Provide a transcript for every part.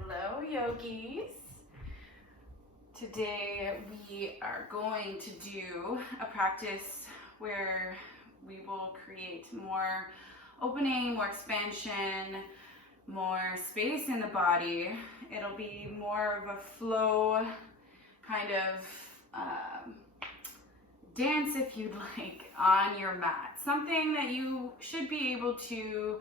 Hello, yogis. Today we are going to do a practice where we will create more opening, more expansion, more space in the body. It'll be more of a flow kind of dance, if you'd like, on your mat. Something that you should be able to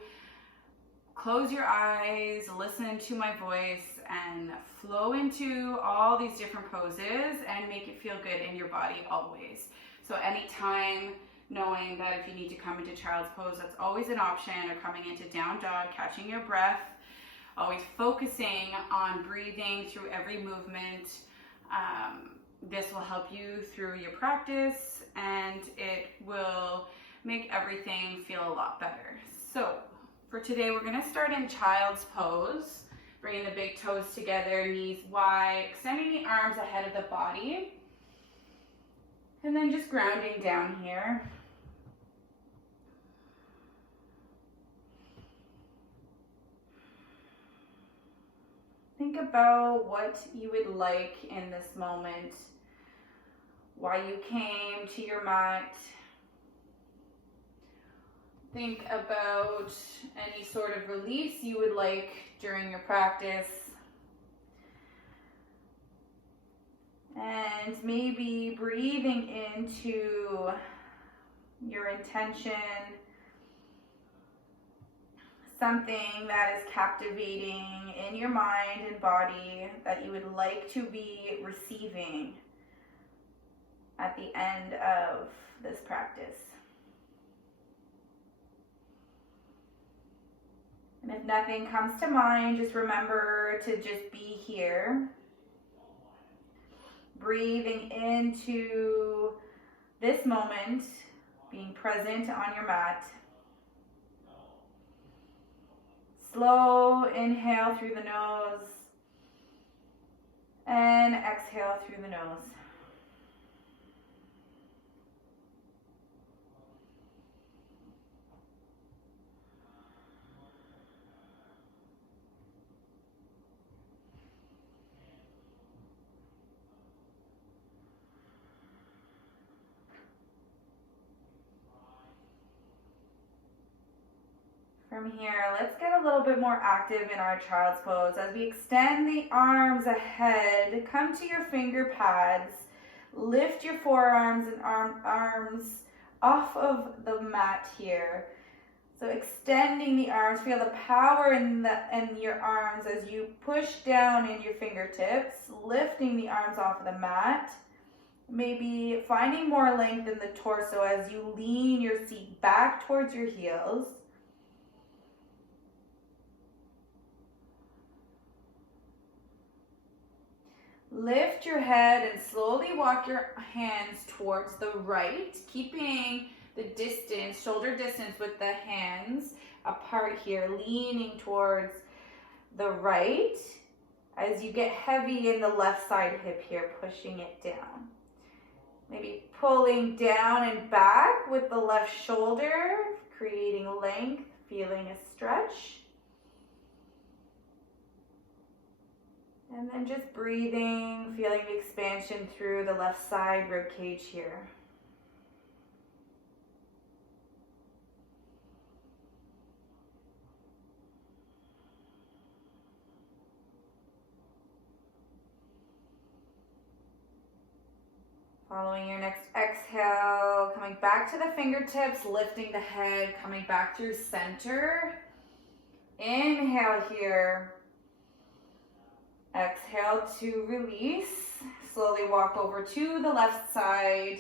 close your eyes, listen to my voice, and flow into all these different poses and make it feel good in your body always. So anytime, knowing that if you need to come into child's pose, that's always an option, or coming into down dog, catching your breath, always focusing on breathing through every movement. This will help you through your practice, and it will make everything feel a lot better. So for today, we're going to start in child's pose, bringing the big toes together, knees wide, extending the arms ahead of the body, and then just grounding down here. Think about what you would like in this moment, why you came to your mat. Think about any sort of release you would like during your practice. And maybe breathing into your intention, something that is captivating in your mind and body that you would like to be receiving at the end of this practice. And if nothing comes to mind, just remember to just be here. Breathing into this moment, being present on your mat. Slow inhale through the nose and exhale through the nose. From here, let's get a little bit more active in our child's pose. As we extend the arms ahead, come to your finger pads, lift your forearms and arms off of the mat here. So extending the arms, feel the power in your arms as you push down in your fingertips, lifting the arms off of the mat. Maybe finding more length in the torso as you lean your seat back towards your heels. Lift your head and slowly walk your hands towards the right, keeping the distance, shoulder distance with the hands apart here, leaning towards the right as you get heavy in the left side hip here, pushing it down. Maybe pulling down and back with the left shoulder, creating length, feeling a stretch. And then just breathing, feeling the expansion through the left side rib cage here. Following your next exhale, coming back to the fingertips, lifting the head, coming back through center. Inhale here. Exhale to release. Slowly walk over to the left side.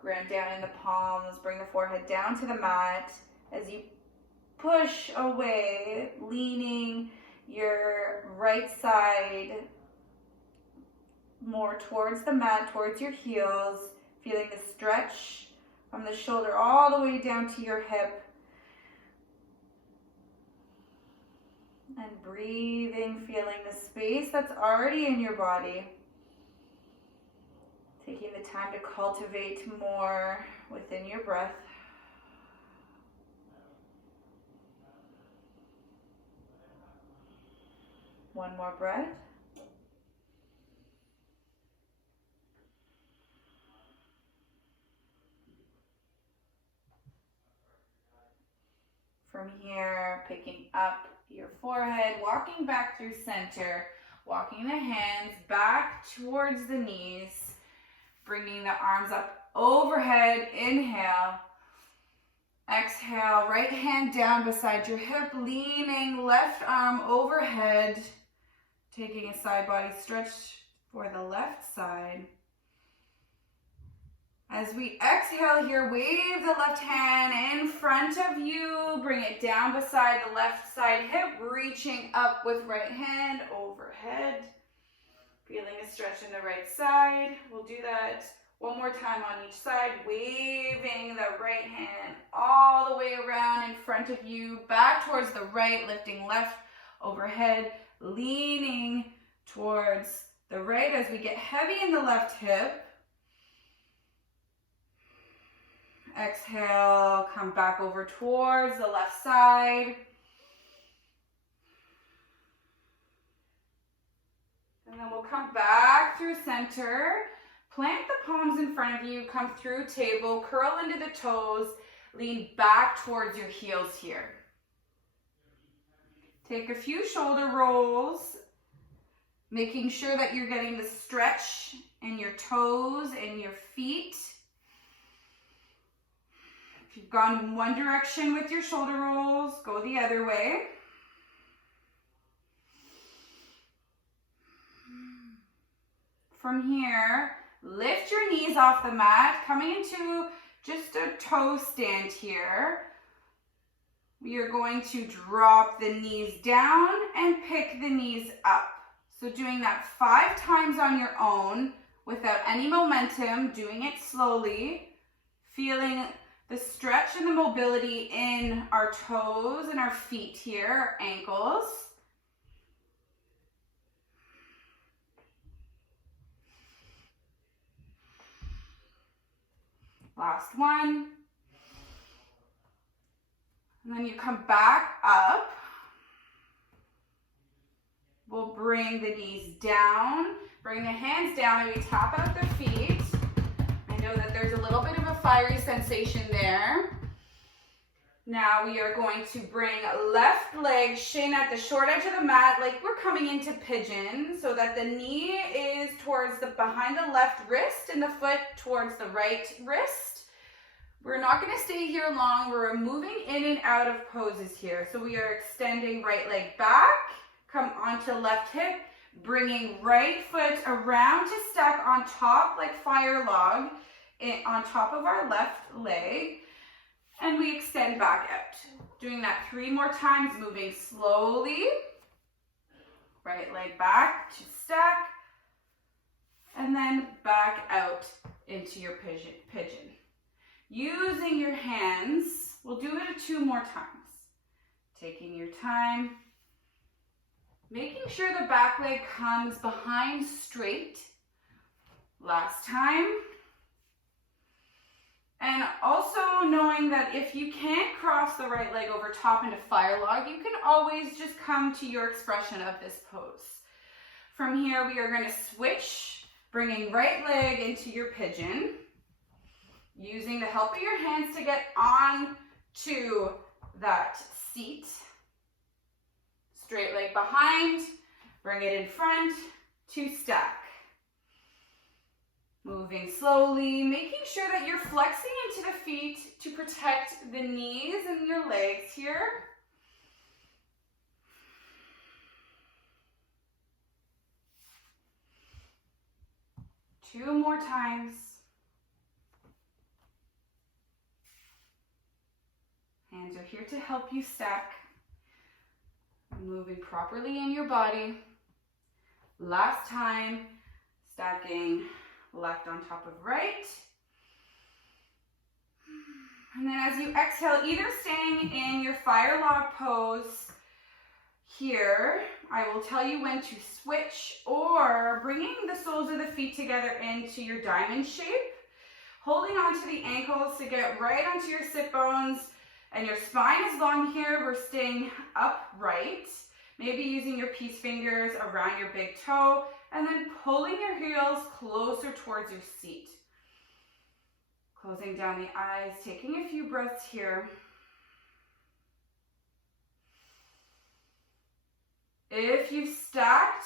Ground down in the palms. Bring the forehead down to the mat. As you push away, leaning your right side more towards the mat, towards your heels. Feeling the stretch from the shoulder all the way down to your hip. And breathing, feeling the space that's already in your body. Taking the time to cultivate more within your breath. One more breath. From here, picking up your forehead, walking back through center, walking the hands back towards the knees, bringing the arms up overhead. Inhale. Exhale, right hand down beside your hip, leaning left arm overhead, taking a side body stretch for the left side. As we exhale here, wave the left hand in front of you, bring it down beside the left side hip, reaching up with right hand overhead. Feeling a stretch in the right side. We'll do that one more time on each side, waving the right hand all the way around in front of you, back towards the right, lifting left overhead, leaning towards the right as we get heavy in the left hip. Exhale, come back over towards the left side. And then we'll come back through center. Plant the palms in front of you, come through table, curl into the toes, lean back towards your heels here. Take a few shoulder rolls, making sure that you're getting the stretch in your toes and your feet. If you've gone in one direction with your shoulder rolls, go the other way. From here, lift your knees off the mat, coming into just a toe stand here. We are going to drop the knees down and pick the knees up. So doing that 5 times on your own without any momentum, doing it slowly, feeling the stretch and the mobility in our toes and our feet here, our ankles. Last one. And then you come back up. We'll bring the knees down, bring the hands down, maybe tap out the feet. I know that there's a little bit of a fiery sensation there. Now we are going to bring left leg, shin at the short edge of the mat, like we're coming into pigeon, so that the knee is towards the behind the left wrist and the foot towards the right wrist. We're not going to stay here long. We're moving in and out of poses here. So we are extending right leg back, come onto left hip, bringing right foot around to stack on top like fire log on top of our left leg. And we extend back out. Doing that 3 more times, moving slowly. Right leg back to stack. And then back out into your pigeon. Using your hands, we'll do it 2 more times. Taking your time. Making sure the back leg comes behind straight. Last time. And also knowing that if you can't cross the right leg over top into fire log, you can always just come to your expression of this pose. From here, we are going to switch, bringing right leg into your pigeon, using the help of your hands to get on to that seat. Straight leg behind, bring it in front to stack. Moving slowly, making sure that you're flexing into the feet to protect the knees and your legs here. Two more times. Hands are here to help you stack. Moving properly in your body. Last time, stacking left on top of right. And then as you exhale, either staying in your fire log pose here, I will tell you when to switch, or bringing the soles of the feet together into your diamond shape, holding onto the ankles to get right onto your sit bones, and your spine is long here. We're staying upright. Maybe using your peace fingers around your big toe and then pulling your heels closer towards your seat. Closing down the eyes, taking a few breaths here. If you've stacked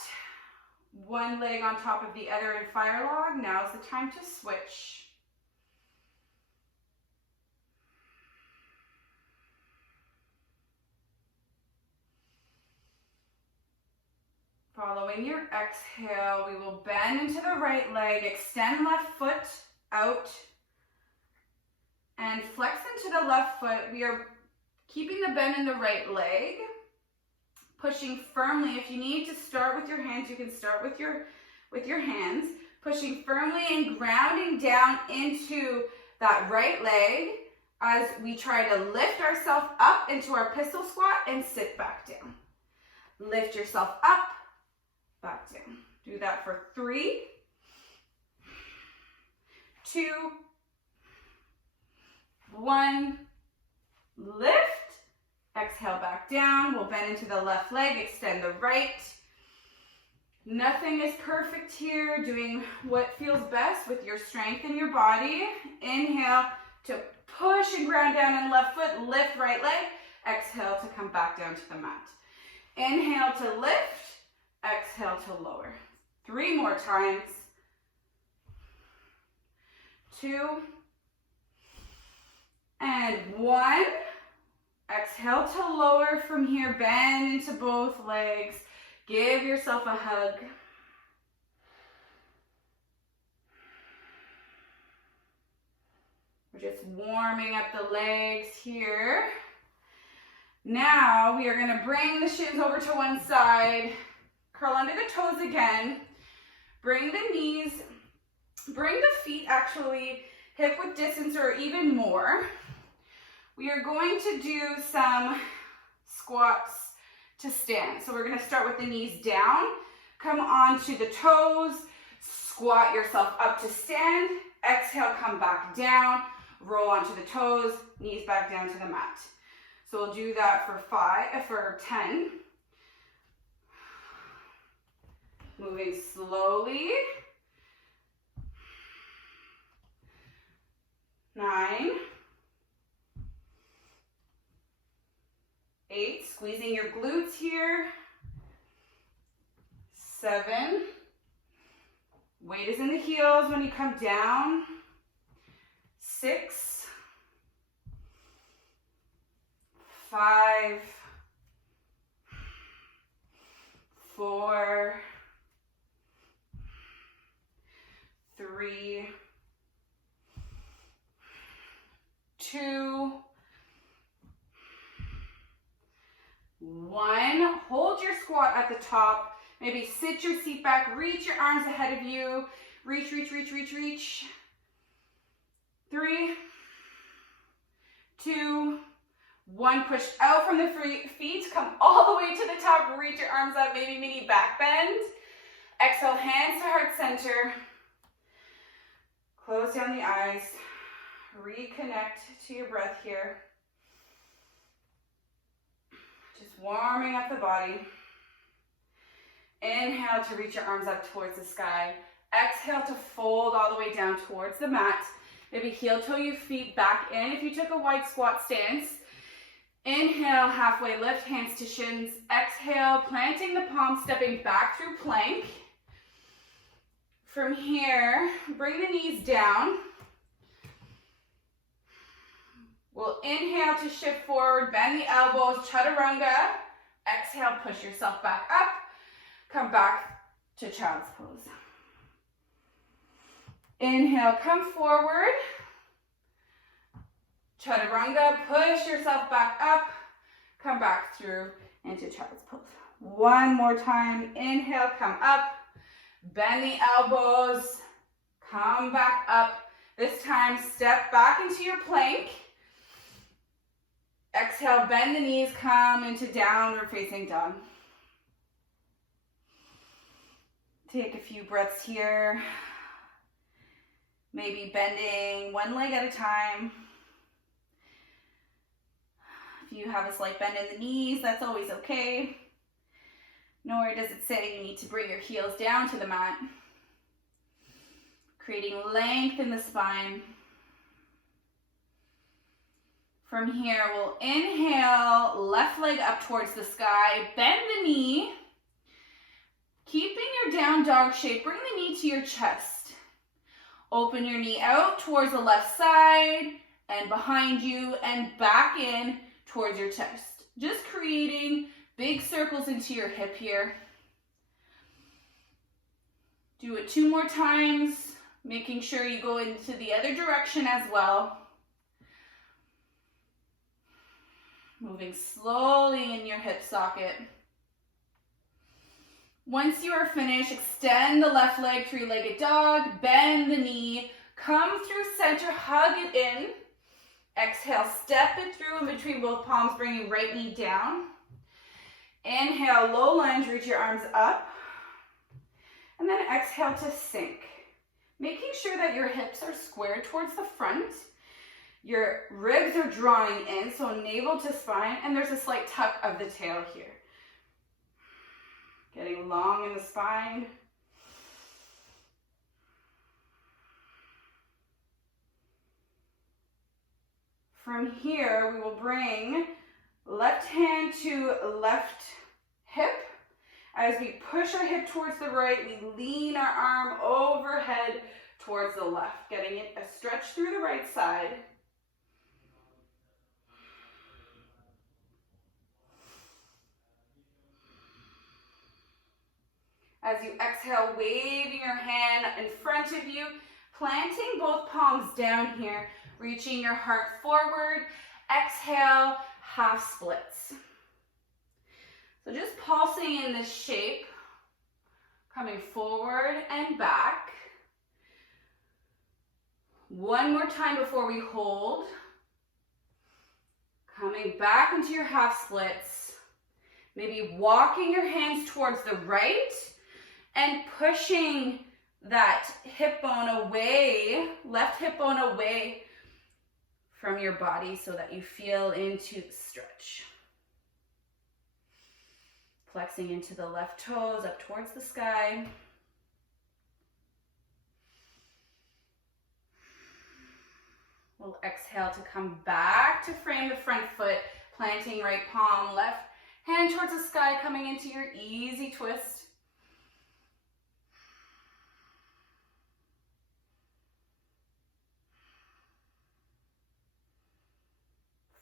one leg on top of the other in fire log, now's the time to switch. Following your exhale, we will bend into the right leg, extend left foot out, and flex into the left foot. We are keeping the bend in the right leg, pushing firmly. If you need to start with your hands, you can start with your hands, pushing firmly and grounding down into that right leg as we try to lift ourselves up into our pistol squat and sit back down. Lift yourself up, back down. Do that for 3, 2, 1. Lift. Exhale back down. We'll bend into the left leg, extend the right. Nothing is perfect here. Doing what feels best with your strength in your body. Inhale to push and ground down in left foot. Lift right leg. Exhale to come back down to the mat. Inhale to lift. Exhale to lower. 3 more times. 2 and 1. Exhale to lower from here. Bend into both legs. Give yourself a hug. We're just warming up the legs here. Now we are going to bring the shins over to one side. Curl under the toes again. Bring the knees, bring the feet actually hip width distance or even more. We are going to do some squats to stand. So we're going to start with the knees down, come onto the toes, squat yourself up to stand, exhale, come back down, roll onto the toes, knees back down to the mat. So we'll do that for 10. Moving slowly. 9. 8, squeezing your glutes here. 7, weight is in the heels when you come down. 6, 5, 4, 3, 2, 1. Hold your squat at the top. Maybe sit your seat back. Reach your arms ahead of you. Reach, reach, reach, reach, reach. 3, 2, 1. Push out from the feet. Come all the way to the top. Reach your arms up. Maybe mini back bend. Exhale, hands to heart center. Close down the eyes. Reconnect to your breath here. Just warming up the body. Inhale to reach your arms up towards the sky. Exhale to fold all the way down towards the mat. Maybe heel toe your feet back in if you took a wide squat stance. Inhale, halfway lift, hands to shins. Exhale, planting the palms, stepping back through plank. From here, bring the knees down. We'll inhale to shift forward, bend the elbows, chaturanga. Exhale, push yourself back up. Come back to child's pose. Inhale, come forward. Chaturanga, push yourself back up. Come back through into child's pose. One more time. Inhale, come up. Bend the elbows. Come back up. This time, step back into your plank. Exhale, bend the knees, come into downward facing dog. Take a few breaths here. Maybe bending one leg at a time. If you have a slight bend in the knees, that's always okay. Nor does it say you need to bring your heels down to the mat. Creating length in the spine. From here, we'll inhale, left leg up towards the sky, bend the knee. Keeping your down dog shape, bring the knee to your chest. Open your knee out towards the left side and behind you and back in towards your chest. Just creating big circles into your hip here. Do it 2 more times, making sure you go into the other direction as well. Moving slowly in your hip socket. Once you are finished, extend the left leg, 3-legged dog, bend the knee, come through center, hug it in. Exhale, step it through in between both palms, bringing right knee down. Inhale, low lunge, reach your arms up. And then exhale to sink. Making sure that your hips are squared towards the front. Your ribs are drawing in, so navel to spine, and there's a slight tuck of the tail here. Getting long in the spine. From here, we will bring left hand to left hip. As we push our hip towards the right, we lean our arm overhead towards the left, getting it a stretch through the right side. As you exhale, waving your hand in front of you, planting both palms down here, reaching your heart forward. Exhale, half splits. So just pulsing in this shape, coming forward and back. One more time before we hold. Coming back into your half splits. Maybe walking your hands towards the right and pushing that hip bone away, left hip bone away from your body so that you feel into the stretch. Flexing into the left toes up towards the sky. We'll exhale to come back to frame the front foot, planting right palm, left hand towards the sky, coming into your easy twist.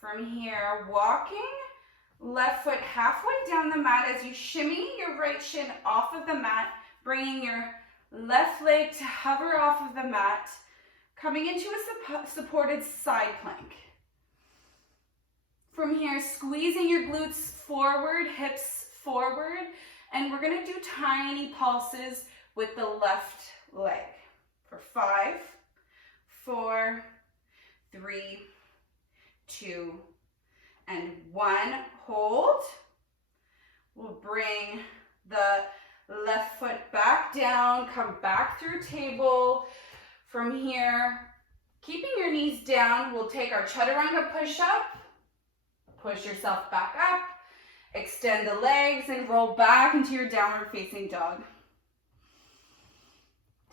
From here, walking left foot halfway down the mat as you shimmy your right shin off of the mat, bringing your left leg to hover off of the mat, coming into a supported side plank. From here, squeezing your glutes forward, hips forward, and we're going to do tiny pulses with the left leg for 5, 4, 3, 2, and 1. Hold. We'll bring the left foot back down, come back through table. From here, keeping your knees down, we'll take our chaturanga push-up. Push yourself back up. Extend the legs and roll back into your downward facing dog.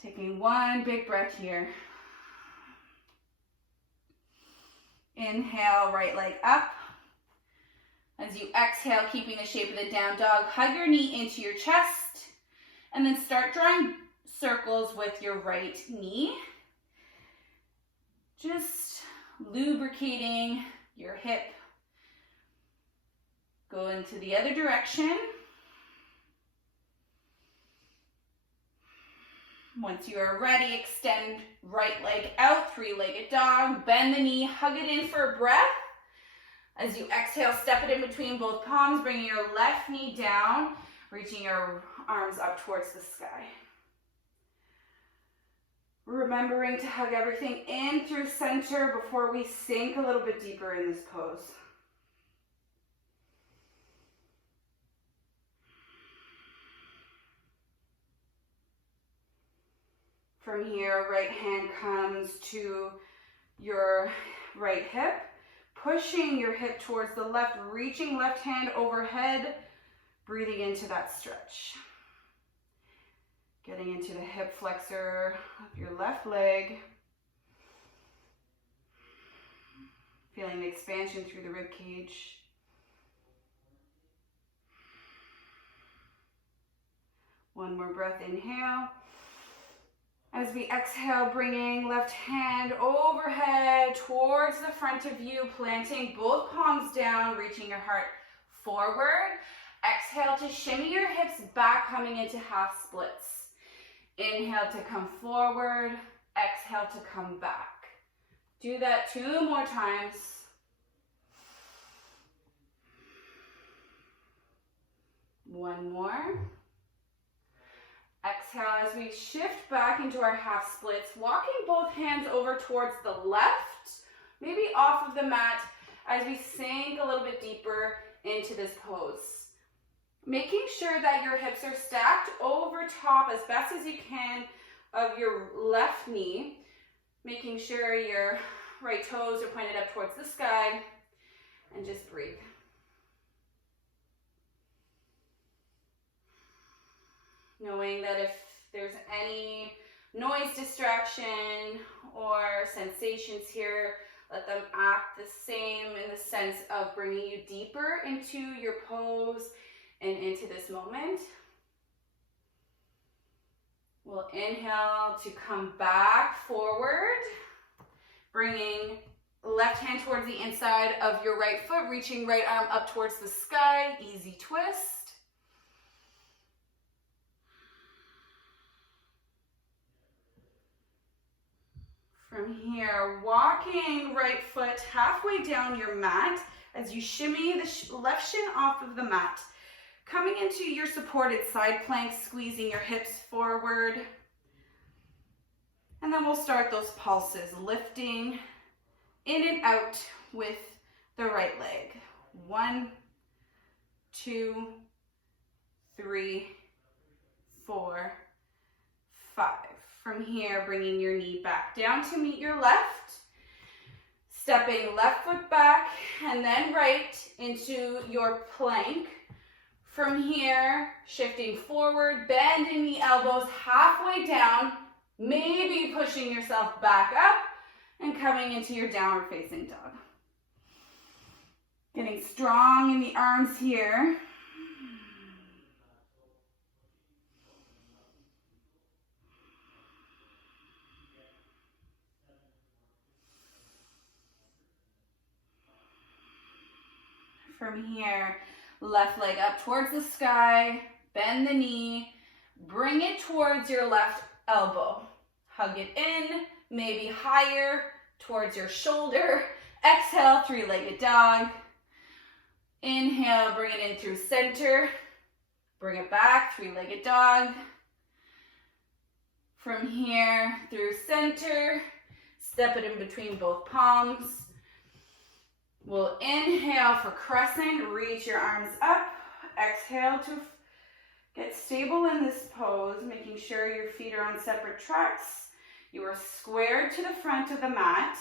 Taking one big breath here. Inhale, right leg up. As you exhale, keeping the shape of the down dog, hug your knee into your chest, and then start drawing circles with your right knee. Just lubricating your hip. Go into the other direction. Once you are ready, extend right leg out, 3-legged dog, bend the knee, hug it in for a breath. As you exhale, step it in between both palms, bringing your left knee down, reaching your arms up towards the sky. Remembering to hug everything in through center before we sink a little bit deeper in this pose. From here, right hand comes to your right hip, pushing your hip towards the left, reaching left hand overhead Breathing into that stretch. Getting into the hip flexor of your left leg. Feeling the expansion through the rib cage. One more breath, inhale. As we exhale, bringing left hand overhead towards the front of you, planting both palms down, reaching your heart forward. Exhale to shimmy your hips back, coming into half splits. Inhale to come forward, exhale to come back. Do that 2 more times. One more. Exhale as we shift back into our half splits, walking both hands over towards the left, maybe off of the mat as we sink a little bit deeper into this pose. Making sure that your hips are stacked over top as best as you can of your left knee. Making sure your right toes are pointed up towards the sky, and just breathe. Knowing that if there's any noise distraction or sensations here, let them act the same in the sense of bringing you deeper into your pose and into this moment. We'll inhale to come back forward, bringing left hand towards the inside of your right foot, reaching right arm up towards the sky, easy twist. From here, walking right foot halfway down your mat as you shimmy the left shin off of the mat. Coming into your supported side plank, squeezing your hips forward. And then we'll start those pulses, lifting in and out with the right leg. 1, 2, 3, 4, 5. From here, bringing your knee back down to meet your left. Stepping left foot back and then right into your plank. From here, shifting forward, bending the elbows halfway down, maybe pushing yourself back up and coming into your downward facing dog. Getting strong in the arms here. From here, left leg up towards the sky, bend the knee, bring it towards your left elbow. Hug it in, maybe higher towards your shoulder. Exhale, 3-legged dog. Inhale, bring it in through center. Bring it back, 3-legged dog. From here, through center, step it in between both palms. We'll inhale for crescent, reach your arms up. Exhale to get stable in this pose, making sure your feet are on separate tracks. You are squared to the front of the mat.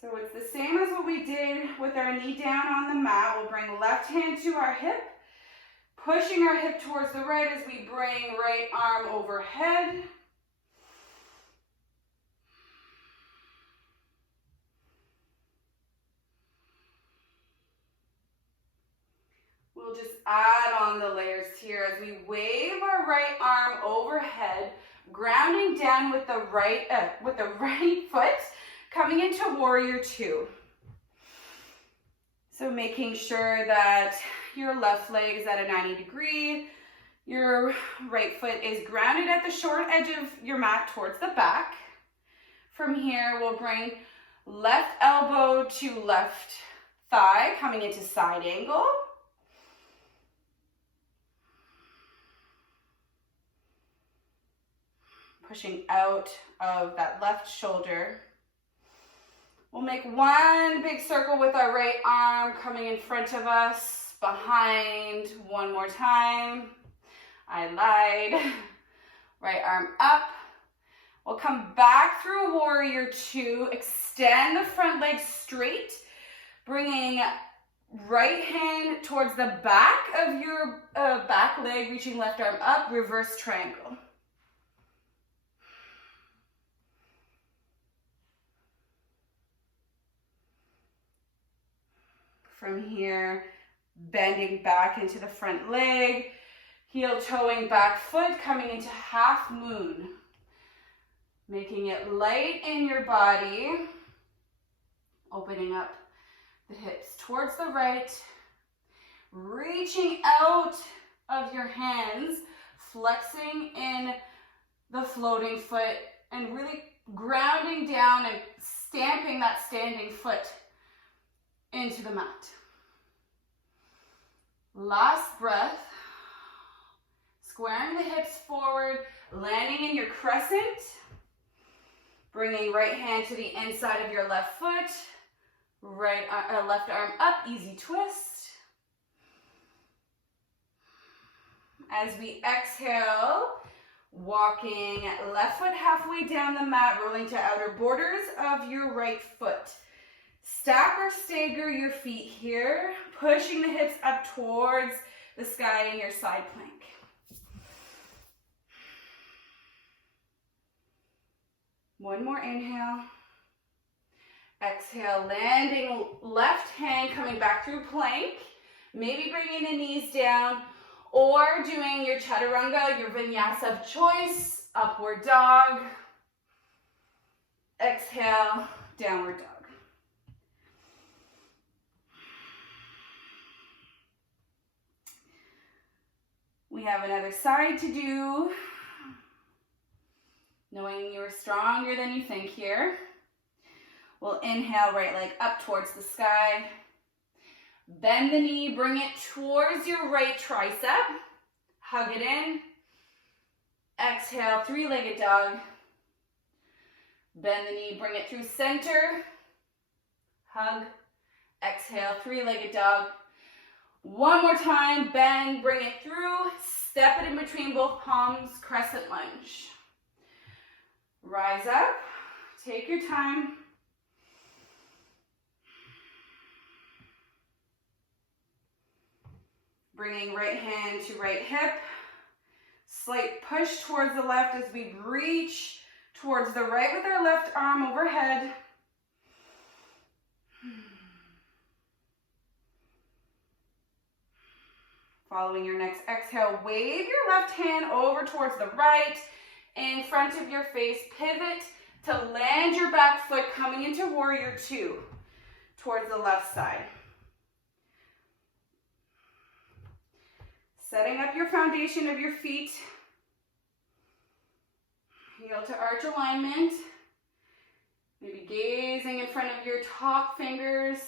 So it's the same as what we did with our knee down on the mat. We'll bring left hand to our hip, pushing our hip towards the right as we bring right arm overhead. We'll just add on the layers here as we wave our right arm overhead, grounding down with the right foot, coming into warrior 2. So making sure that your left leg is at a 90 degree, your right foot is grounded at the short edge of your mat towards the back. From here, we'll bring left elbow to left thigh, coming into side angle. Pushing out of that left shoulder. We'll make one big circle with our right arm coming in front of us, behind, one more time. I lied. Right arm up. We'll come back through warrior two, extend the front leg straight, bringing right hand towards the back of your back leg, reaching left arm up, reverse triangle. From here, bending back into the front leg, heel toeing back foot, coming into half moon. Making it light in your body, opening up the hips towards the right, reaching out of your hands, flexing in the floating foot, and really grounding down and stamping that standing foot into the mat. Last breath, squaring the hips forward, landing in your crescent, bringing right hand to the inside of your left foot, left arm up, easy twist. As we exhale, walking left foot halfway down the mat, rolling to outer borders of your right foot. Stack or stagger your feet here, pushing the hips up towards the sky in your side plank. One more inhale. Exhale, landing left hand coming back through plank. Maybe bringing the knees down or doing your chaturanga, your vinyasa of choice, upward dog. Exhale, downward dog. We have another side to do. Knowing you're stronger than you think here. We'll inhale, right leg up towards the sky. Bend the knee, bring it towards your right tricep. Hug it in. Exhale, three-legged dog. Bend the knee, bring it through center. Hug. Exhale, three-legged dog. One more time, bend, bring it through. Step it in between both palms, crescent lunge. Rise up, take your time. Bringing right hand to right hip. Slight push towards the left as we reach towards the right with our left arm overhead. Following your next exhale, wave your left hand over towards the right. In front of your face, pivot to land your back foot coming into warrior two towards the left side. Setting up your foundation of your feet. Heel to arch alignment. Maybe gazing in front of your top fingers.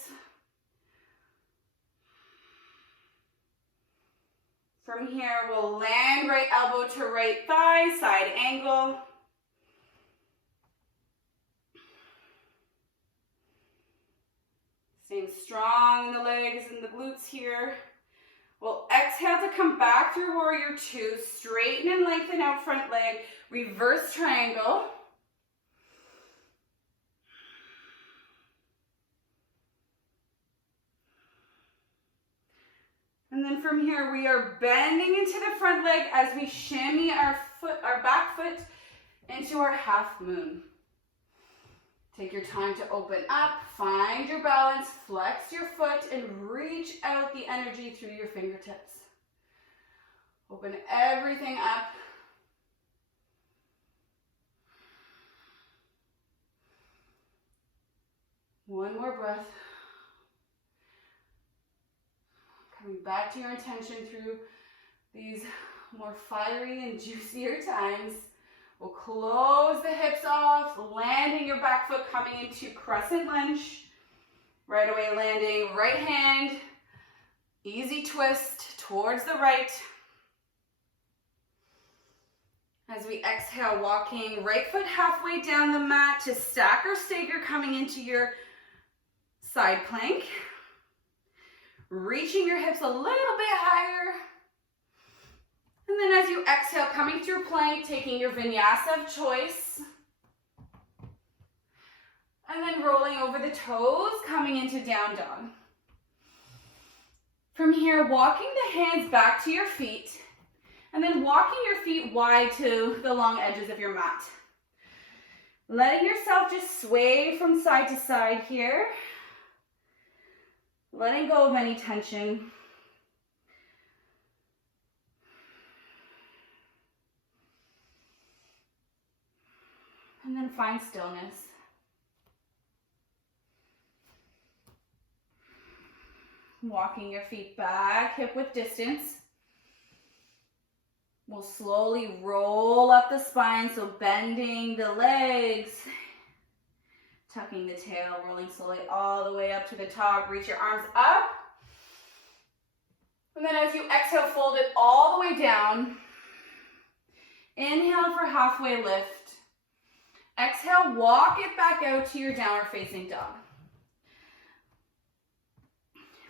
From here, we'll land right elbow to right thigh, side angle. Staying strong in the legs and the glutes here. We'll exhale to come back through warrior two, straighten and lengthen out front leg, reverse triangle. And then from here, we are bending into the front leg as we shimmy our back foot into our half moon. Take your time to open up, find your balance, flex your foot, and reach out the energy through your fingertips. Open everything up. One more breath. Coming back to your intention through these more fiery and juicier times. We'll close the hips off, landing your back foot coming into crescent lunge. Right away landing right hand, easy twist towards the right. As we exhale, walking right foot halfway down the mat to stack or stagger coming into your side plank. Reaching your hips a little bit higher. And then as you exhale, coming through plank, taking your vinyasa of choice. And then rolling over the toes, coming into down dog. From here, walking the hands back to your feet, and then walking your feet wide to the long edges of your mat. Letting yourself just sway from side to side here. Letting go of any tension. And then find stillness. Walking your feet back, hip width distance. We'll slowly roll up the spine, so bending the legs, tucking the tail, rolling slowly all the way up to the top. Reach your arms up. And then as you exhale, fold it all the way down. Inhale for halfway lift. Exhale, walk it back out to your downward facing dog.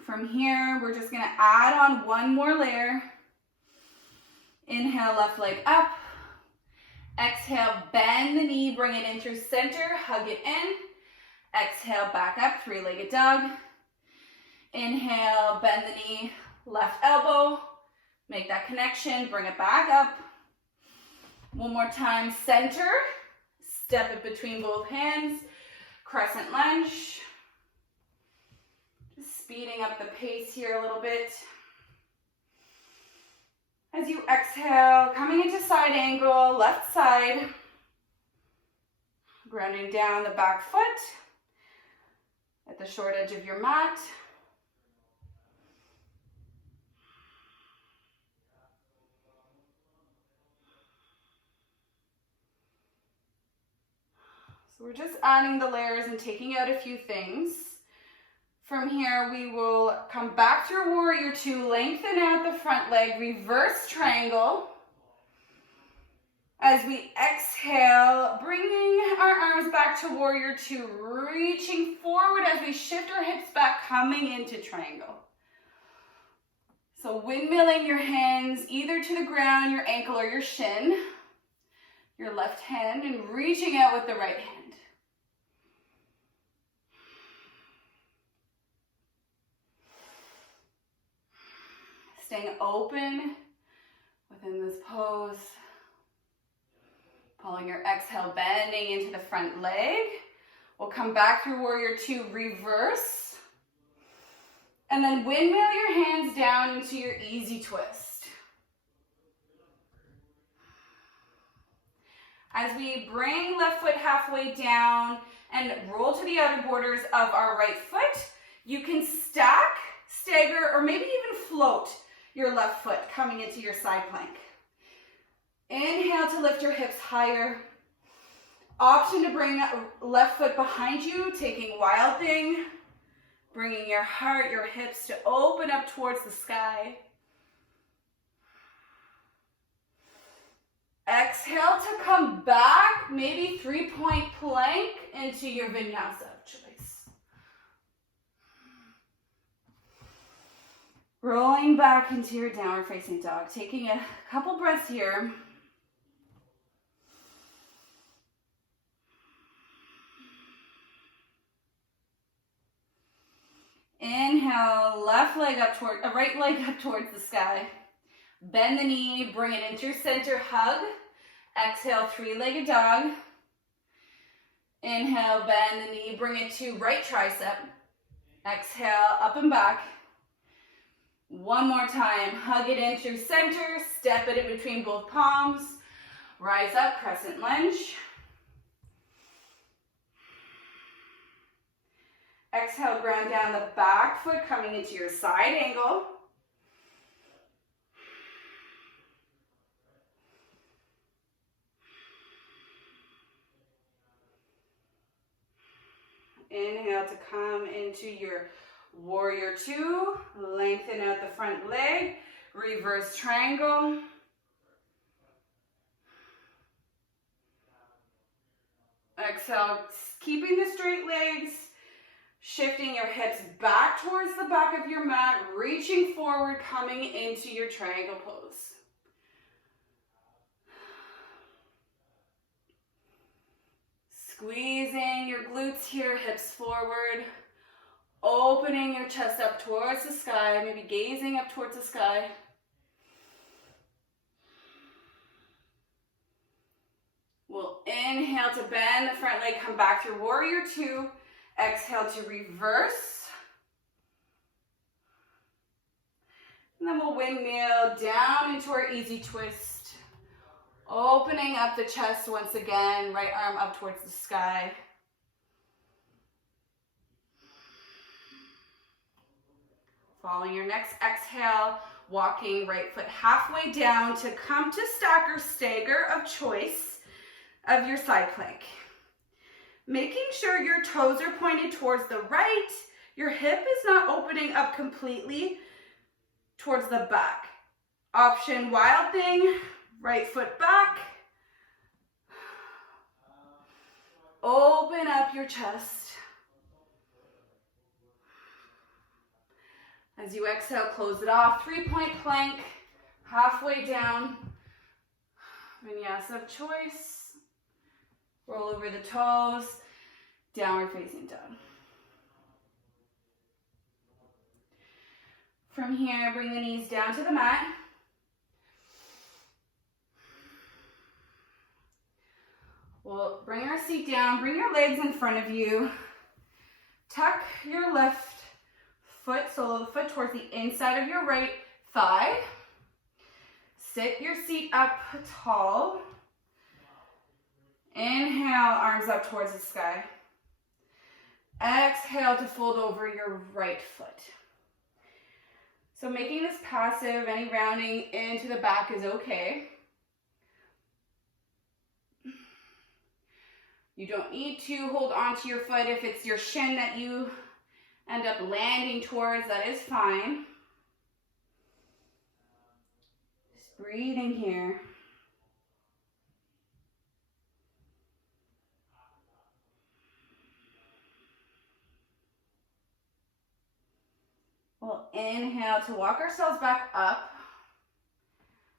From here, we're just gonna add on one more layer. Inhale, left leg up. Exhale, bend the knee, bring it in through center, hug it in. Exhale, back up, three-legged dog. Inhale, bend the knee, left elbow. Make that connection, bring it back up. One more time, center. Step it between both hands. Crescent lunge. Just speeding up the pace here a little bit. As you exhale, coming into side angle, left side. Grounding down the back foot at the short edge of your mat. So we're just adding the layers and taking out a few things. From here, we will come back through warrior two, lengthen out the front leg, reverse triangle. As we exhale, bringing our arms back to warrior two, reaching forward as we shift our hips back, coming into triangle. So windmilling your hands either to the ground, your ankle or your shin, your left hand, and reaching out with the right hand. Staying open within this pose. Pulling your exhale, bending into the front leg. We'll come back through warrior two, reverse. And then windmill your hands down into your easy twist. As we bring left foot halfway down and roll to the outer borders of our right foot, you can stack, stagger, or maybe even float your left foot coming into your side plank. Inhale to lift your hips higher. Option to bring left foot behind you, taking wild thing. Bringing your heart, your hips to open up towards the sky. Exhale to come back, maybe 3-point plank into your vinyasa of choice. Rolling back into your downward facing dog. Taking a couple breaths here. Inhale, left leg up toward, right leg up towards the sky. Bend the knee, bring it in through center, hug. Exhale, three-legged dog. Inhale, bend the knee, bring it to right tricep. Exhale, up and back. One more time, hug it in through center, step it in between both palms. Rise up, crescent lunge. Exhale, ground down the back foot, coming into your side angle. Inhale to come into your warrior two. Lengthen out the front leg. Reverse triangle. Exhale, keeping the straight legs. Shifting your hips back towards the back of your mat, reaching forward, coming into your triangle pose. Squeezing your glutes here, hips forward. Opening your chest up towards the sky, maybe gazing up towards the sky. We'll inhale to bend the front leg, come back through warrior two. Exhale to reverse. And then we'll windmill down into our easy twist. Opening up the chest once again, right arm up towards the sky. Following your next exhale, walking right foot halfway down to come to stack or stagger of choice of your side plank. Making sure your toes are pointed towards the right, your hip is not opening up completely towards the back. Option wild thing, right foot back. Open up your chest. As you exhale, close it off. 3-point plank, halfway down. Vinyasa of choice. Roll over the toes, downward facing dog. From here, bring the knees down to the mat. We'll bring our seat down, bring your legs in front of you. Tuck your left foot, sole of the foot towards the inside of your right thigh. Sit your seat up tall. Inhale, arms up towards the sky. Exhale to fold over your right foot. So making this passive, any rounding into the back is okay. You don't need to hold onto your foot. If it's your shin that you end up landing towards, that is fine. Just breathing here. We'll inhale to walk ourselves back up,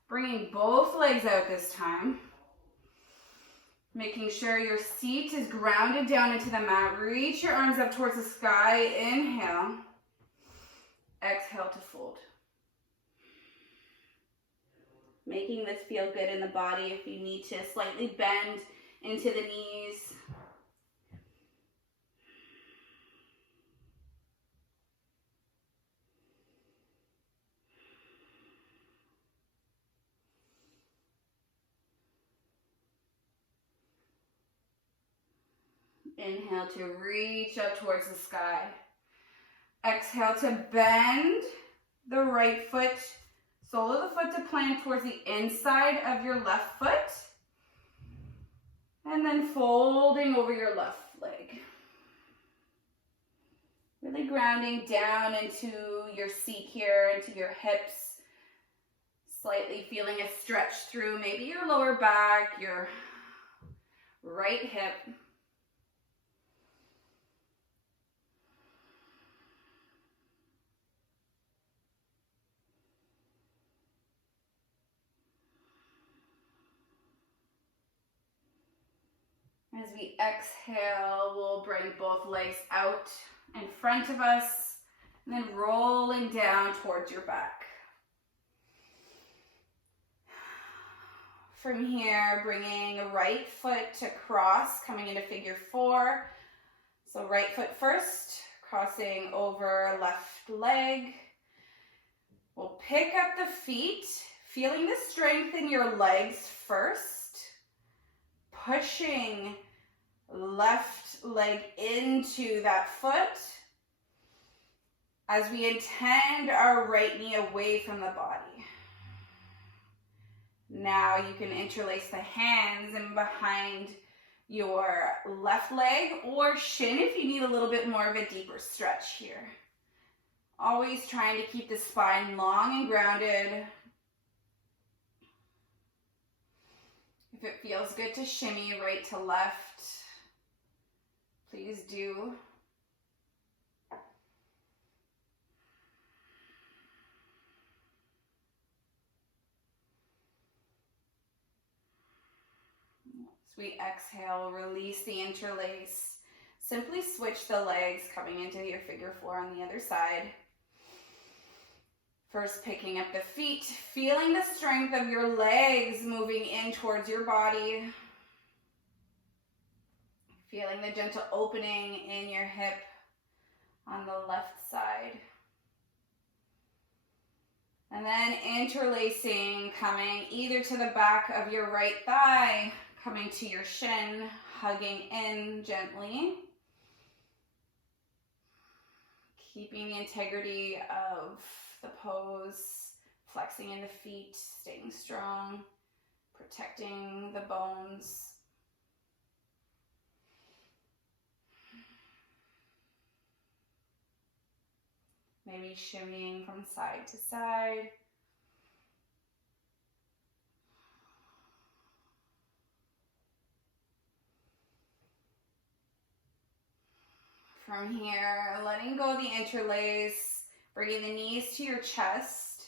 bringing both legs out this time. Making sure your seat is grounded down into the mat. Reach your arms up towards the sky. Inhale. Exhale to fold. Making this feel good in the body. If you need to slightly bend into the knees. Inhale to reach up towards the sky. Exhale to bend the right foot, sole of the foot to plant towards the inside of your left foot. And then folding over your left leg. Really grounding down into your seat here, into your hips. Slightly feeling a stretch through maybe your lower back, your right hip. As we exhale, we'll bring both legs out in front of us and then rolling down towards your back. From here, bringing a right foot to cross, coming into figure four. So right foot first, crossing over left leg. We'll pick up the feet, feeling the strength in your legs first. Pushing left leg into that foot as we intend our right knee away from the body. Now you can interlace the hands in behind your left leg or shin if you need a little bit more of a deeper stretch here. Always trying to keep the spine long and grounded. If it feels good to shimmy right to left, please do. As we exhale, release the interlace. Simply switch the legs, coming into your figure four on the other side. First, picking up the feet, feeling the strength of your legs moving in towards your body. Feeling the gentle opening in your hip on the left side. And then interlacing, coming either to the back of your right thigh, coming to your shin, hugging in gently. Keeping the integrity of the pose, flexing in the feet, staying strong, protecting the bones. Maybe shimmying from side to side. From here, letting go of the interlace, bringing the knees to your chest.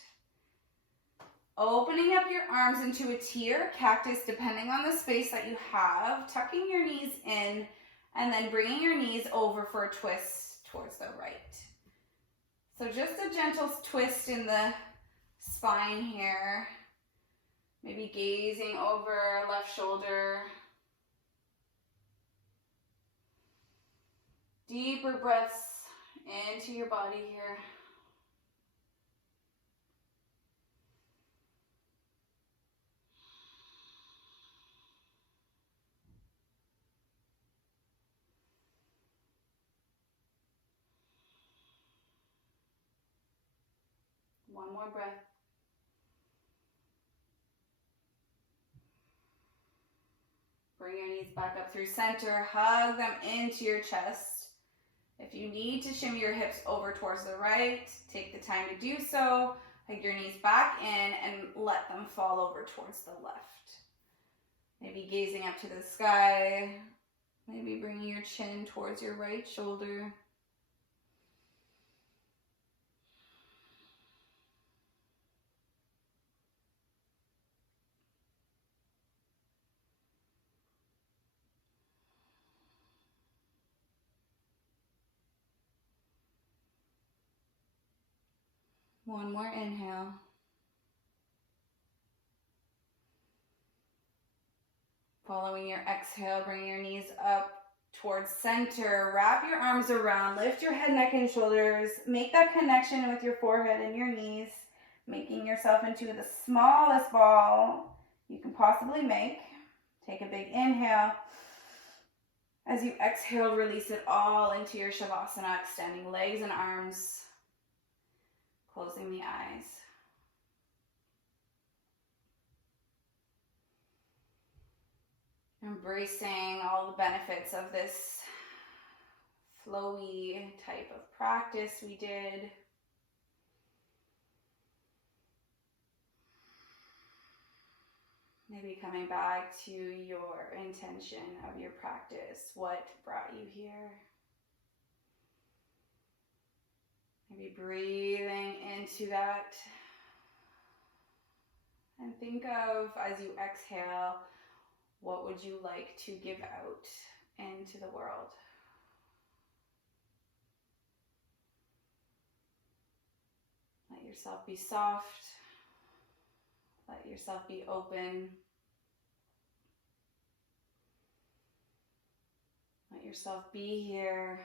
Opening up your arms into a T or cactus, depending on the space that you have. Tucking your knees in, and then bringing your knees over for a twist towards the right. So just a gentle twist in the spine here. Maybe gazing over left shoulder. Deeper breaths into your body here. One more breath. Bring your knees back up through center. Hug them into your chest. If you need to shimmy your hips over towards the right, take the time to do so. Hug your knees back in and let them fall over towards the left. Maybe gazing up to the sky. Maybe bringing your chin towards your right shoulder. One more inhale. Following your exhale, bring your knees up towards center. Wrap your arms around. Lift your head, neck, and shoulders. Make that connection with your forehead and your knees, making yourself into the smallest ball you can possibly make. Take a big inhale. As you exhale, release it all into your Shavasana, extending legs and arms. Closing the eyes. Embracing all the benefits of this flowy type of practice we did. Maybe coming back to your intention of your practice. What brought you here? Maybe breathing into that. And think of, as you exhale, what would you like to give out into the world? Let yourself be soft. Let yourself be open. Let yourself be here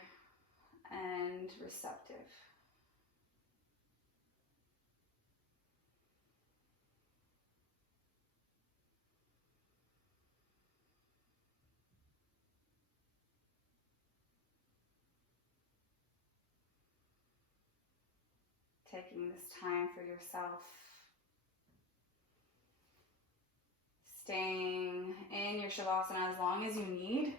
and receptive. Taking this time for yourself. Staying in your Shavasana as long as you need.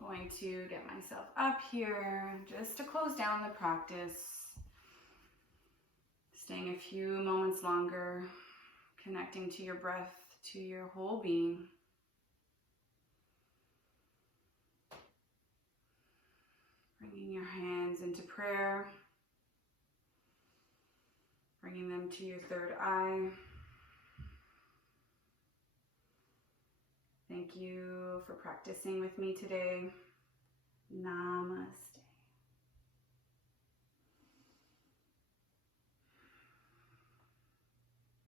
Going to get myself up here just to close down the practice. Staying a few moments longer, connecting to your breath, to your whole being. Bringing your hands into prayer. Bringing them to your third eye. Thank you for practicing with me today. Namaste.